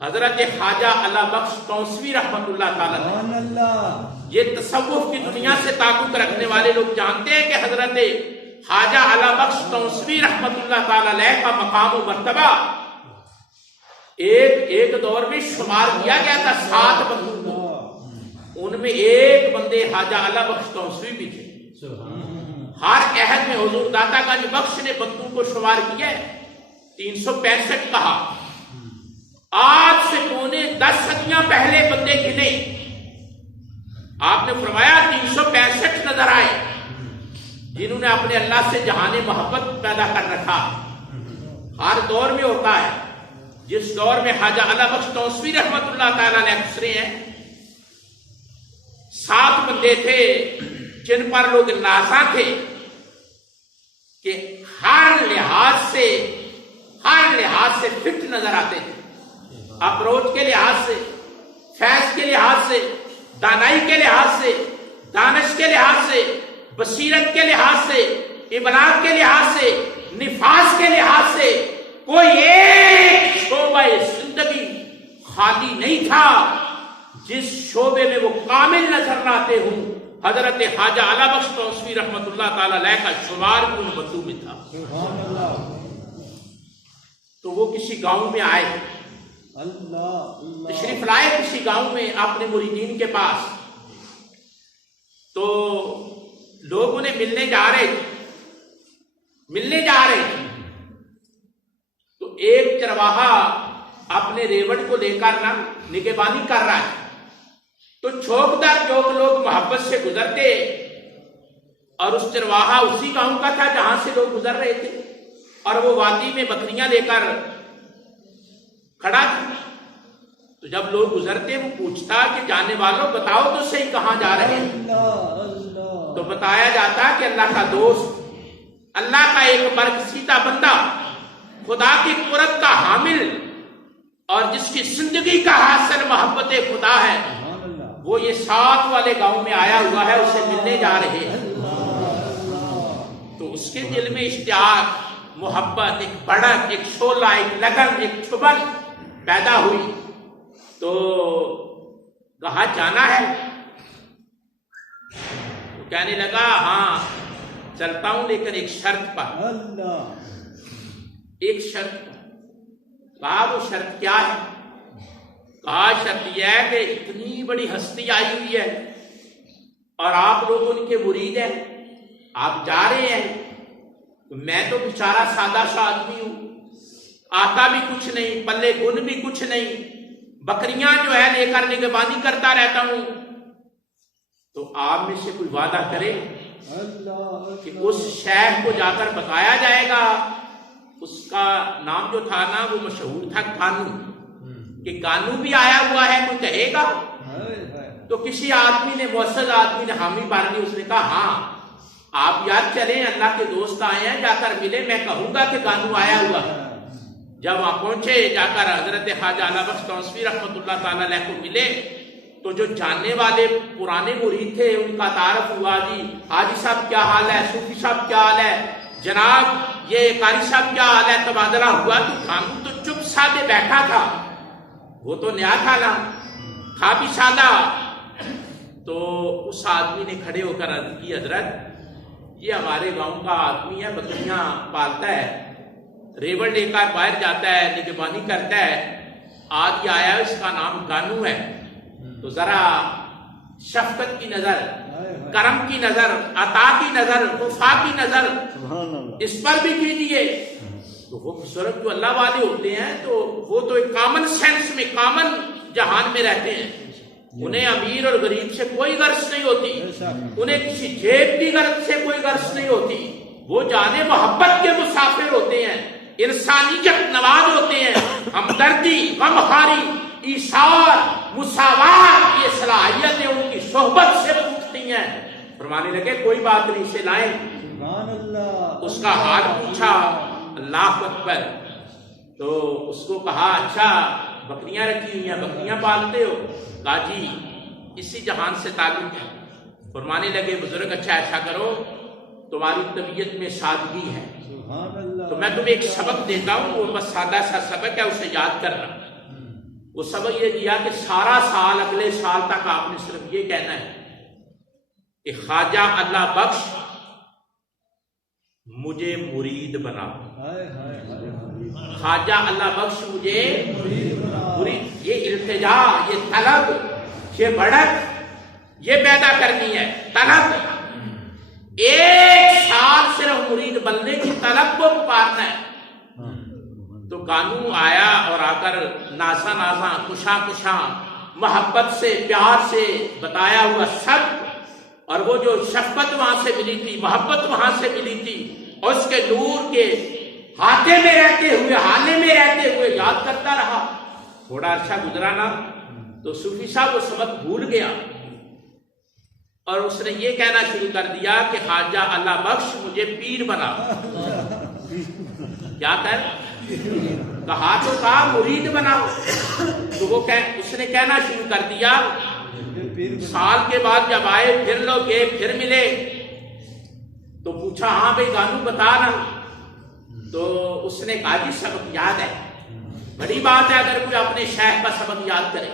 حضرت خواجہ علا بخش توسوی رحمت اللہ تعالی، یہ تصوف کی دنیا سے تعلق رکھنے والے لوگ جانتے ہیں کہ حضرت خواجہ علا بخش توسوی رحمت اللہ تعالی علیہ کا مقام و مرتبہ ایک دور میں شمار کیا گیا تھا 7 بندوں کو، ان میں ایک بندے خواجہ علا بخش توسوی بھی تھے۔ ہر عہد میں حضور داتا گنج بخش نے بندوں کو شمار کیا ہے 365 کہا، آج سے پونے 10 صدیاں پہلے بندے گنے، آپ نے فرمایا 365 نظر آئے جنہوں نے اپنے اللہ سے جہان محبت پیدا کر رکھا۔ ہر دور میں ہوتا ہے، جس دور میں خواجہ علا بخش توسوی رحمت اللہ تعالی علیہ گزرے ہیں، 7 بندے تھے جن پر لوگ نازاں تھے کہ ہر لحاظ سے فٹ نظر آتے تھے، اپروچ کے لحاظ سے، فیض کے لحاظ سے، دانائی کے لحاظ سے، دانش کے لحاظ سے، بصیرت کے لحاظ سے، ابلاغ کے لحاظ سے، نفاذ کے لحاظ سے کوئی ایک شعبہ زندگی خالی نہیں تھا جس شعبے میں وہ کامل نظر نہ آتے ہوں۔ حضرت خواجہ علا بخش توسوی رحمت اللہ تعالی علیہ کا شمار ان بندوں میں تھا۔ تو وہ کسی گاؤں میں آئے، تشریف لائے کسی گاؤں میں اپنے مریدین کے پاس، تو لوگ انہیں ملنے جا رہے تھے، تو ایک چرواہا اپنے ریوڑ کو لے کر نگہبانی کر رہا ہے، تو چھوک در چوک لوگ محبت سے گزرتے، اور اس چرواہا اسی گاؤں کا تھا جہاں سے لوگ گزر رہے تھے، اور وہ وادی میں بکریاں لے کر کھڑا تھا۔ تو جب لوگ گزرتے وہ پوچھتا کہ جانے والوں بتاؤ تو صحیح کہاں جا رہے ہیں؟ تو بتایا جاتا کہ اللہ کا دوست، اللہ کا ایک برگزیدہ بندہ، خدا کی قرت کا حامل، اور جس کی زندگی کا حاصل محبت خدا ہے، وہ یہ 7 والے گاؤں میں آیا ہوا ہے، اسے ملنے جا رہے ہیں۔ تو اس کے دل میں اشتیاق، محبت، ایک بڑک، ایک شعلہ، ایک لگن، ایک چھبن پیدا ہوئی۔ تو کہا جانا ہے؟ تو کہنے لگا ہاں چلتا ہوں، لیکن ایک شرط پر، ایک شرط پر۔ کہا وہ شرط کیا ہے؟ کہا شرط یہ ہے کہ اتنی بڑی ہستی آئی ہوئی ہے اور آپ لوگ ان کے مرید ہیں، آپ جا رہے ہیں، میں تو بیچارہ سادہ سا آدمی ہوں، آتا بھی کچھ نہیں، پلے گن بھی کچھ نہیں، بکریاں جو ہے لے کر نگہبانی کرتا رہتا ہوں، تو آپ میں سے کوئی وعدہ کرے کہ اس شیخ کو جا کر بتایا جائے گا، اس کا نام جو تھا نا وہ مشہور تھا گانو، کہ گانو بھی آیا ہوا ہے، کوئی کہے گا؟ تو کسی آدمی نے، معزز آدمی نے حامی بھر لی، اس نے کہا ہاں آپ یاد چلیں، اللہ کے دوست آئے ہیں، جا کر ملے، میں کہوں گا کہ گانو آیا ہوا ہے۔ جب وہاں پہنچے، جا کر حضرت خواجہ علا بخش توسوی رحمت اللہ تعالی علیہ کو ملے، تو جو جاننے والے پرانے مرید تھے ان کا تعارف ہوا، جی حاجی صاحب کیا حال ہے، صوفی صاحب کیا حال ہے، جناب یہ قاری صاحب کیا حال ہے، تبادلہ ہوا۔ تو گانو تو چپ سادے بیٹھا تھا، وہ تو نیا تھا نا، تھا بھی سادہ۔ تو اس آدمی نے کھڑے ہو کر عرض کی حضرت یہ ہمارے گاؤں کا آدمی ہے، بکریاں پالتا ہے، ریوڑ لے کر باہر جاتا ہے، نگہبانی کرتا ہے، آج یہ آیا ہے، اس کا نام گانو ہے، تو ذرا شفقت کی نظر، کرم کی نظر، عطا کی نظر، وفا کی نظر اس پر بھی کیجیے۔ تو وہ بزرگ جو اللہ والے ہوتے ہیں تو وہ تو ایک کامن سینس میں، کامن جہان میں رہتے ہیں، انہیں امیر اور غریب سے کوئی غرض نہیں ہوتی، انہیں کسی جیب کی غرض سے کوئی غرض نہیں ہوتی، وہ جانے محبت کے مسافر ہوتے ہیں، انسانیت نواز ہوتے ہیں، ہمدردی، غمخواری، ایثار، مساوات، یہ صلاحیتیں ان کی صحبت سے پوچھتی ہیں۔ فرمانے لگے کوئی بات نہیں، اسے لائیں۔ اس کا حال پوچھا، اللہ اکبر۔ تو اس کو کہا اچھا بکریاں رکھی ہوئی ہیں، بکریاں پالتے ہو؟ کہا جی اسی جہان سے تعلق ہے۔ فرمانے لگے بزرگ اچھا ایسا کرو، تمہاری طبیعت میں سادگی ہے تو میں تمہیں ایک سبق دیتا ہوں، وہ بس سادہ سا سبق ہے، اسے یاد کرنا۔ وہ سبق یہ دیا کہ سارا سال اگلے سال تک آپ نے صرف یہ کہنا ہے کہ خواجہ اللہ بخش مجھے مرید بنا، خواجہ اللہ بخش مجھے مرید۔ یہ التجا، یہ طلب، یہ بڑھت یہ پیدا کرنی ہے، طلب۔ ایک سال صرف مرید بننے کی طلب کو پکارنا ہے۔ تو قانون آیا اور آ کر ناسا ناسا کشاں کشاں محبت سے پیار سے بتایا ہوا سب، اور وہ جو شفقت وہاں سے ملی تھی، محبت وہاں سے ملی تھی، اور اس کے نور کے ہاتھے میں رہتے ہوئے، حالے میں رہتے ہوئے یاد کرتا رہا۔ تھوڑا عرصہ گزرا نا تو صوفی صاحب وہ سبق بھول گیا اور اس نے یہ کہنا شروع کر دیا کہ خواجہ اللہ بخش مجھے پیر بنا۔ کیا کر کہا تو کہا مرید بنا، تو وہ اس نے کہنا شروع کر دیا۔ سال کے بعد جب آئے پھر لوگ گئے، پھر ملے تو پوچھا ہاں بھائی گانو بتا نا، تو اس نے کہا جی سبق یاد ہے۔ بڑی بات ہے اگر کوئی اپنے شیخ کا سبق یاد کرے،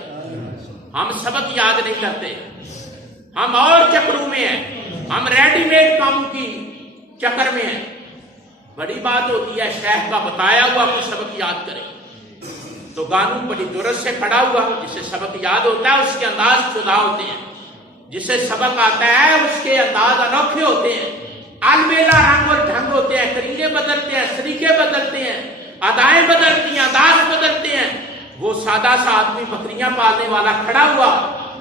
ہم سبق یاد نہیں کرتے، ہم اور چکروں میں ہیں، ہم ریڈی میڈ کام کی چکر میں ہیں۔ بڑی بات ہوتی ہے شیخ کا بتایا ہوا کوئی سبق یاد کرے۔ تو گانو بڑی درست سے کھڑا ہوا، جسے سبق یاد ہوتا ہے اس کے انداز جدا ہوتے ہیں، جسے سبق آتا ہے اس کے انداز انوکھے ہوتے ہیں، المیلا رنگ اور ڈھنگ ہوتے ہیں، کرینے بدلتے ہیں، سلیقے بدلتے ہیں، ادائیں بدلتی ہیں، انداز بدلتے ہیں۔ وہ سادہ سا آدمی بکریاں پالنے والا کھڑا ہوا،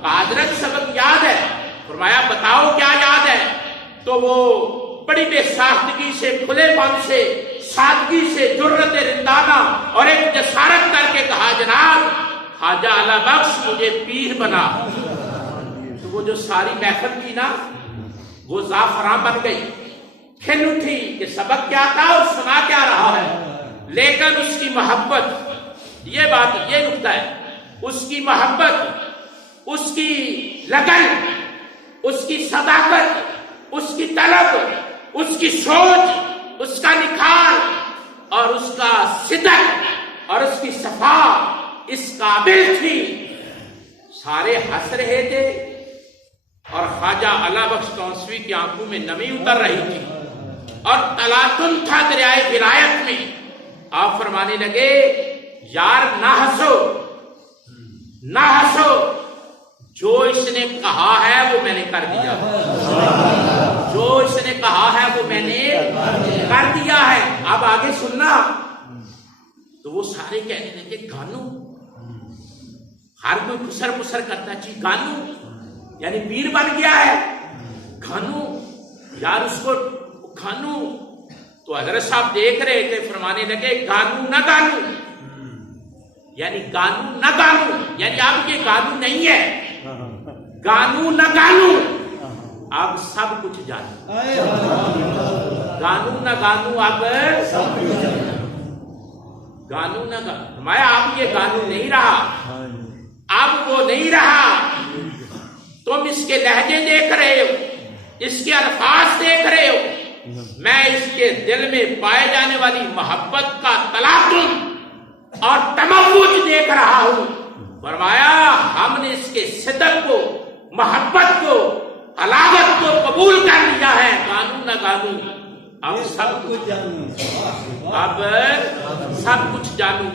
کہا حضرت سبق یاد ہے۔ فرمایا بتاؤ کیا یاد ہے؟ تو وہ بڑی بے ساختگی سے، کھلے پن سے، سادگی سے، جرت رندانہ اور ایک جسارت کر کے کہا جناب خواجہ اللہ بخش مجھے پیر بنا۔ تو وہ جو ساری محفل کی نا وہ زعفراں بن گئی، کھل اٹھی کہ سبق کیا تھا اور سنا کیا رہا ہے، لیکن اس کی محبت، یہ بات یہ نکتہ ہے، اس کی محبت، اس کی لگن، اس کی صداقت، اس کی طلب، اس کی سوچ، اس کا نکھار اور اس کا صدق اور اس کی صفا اس قابل تھی۔ سارے ہنس رہے تھے اور خواجہ اللہ بخش کونسوی کی آنکھوں میں نمی اتر رہی تھی اور تلاطن تھا دریائے ولایت میں۔ آپ فرمانے لگے یار نہ ہنسو، نہ ہنسو، جو اس نے کہا ہے وہ میں نے کر دیا، جو اس نے کہا ہے وہ میں نے کر دیا ہے، اب آگے سننا۔ تو وہ سارے کہنے لگے گانو، ہر کوئی پسر پسر کرتا جی گانو یعنی پیر بن گیا ہے، گانو یار اس کو گانو۔ تو حضرت صاحب دیکھ رہے تھے، فرمانے لگے گانو نہ گانو، یعنی گانو نہ گانو یعنی اب یہ گانو نہیں ہے، گانو نہ گانو اب سب کچھ جانو، گانو نہ گانو اب سب کچھ جانو، گانو نہ گانو۔ فرمایا اب یہ گانو نہیں رہا، اب وہ نہیں رہا، تم اس کے لہجے دیکھ رہے ہو، اس کے الفاظ دیکھ رہے ہو، میں اس کے دل میں پائے جانے والی محبت کا تلاطن اور تموج دیکھ رہا ہوں۔ فرمایا ہم نے اس کے صدق کو، محبت کو، علاوت کو قبول کر لیا ہے، گانو نہ گانو اب سب کچھ جانو، اب سب کچھ جانو۔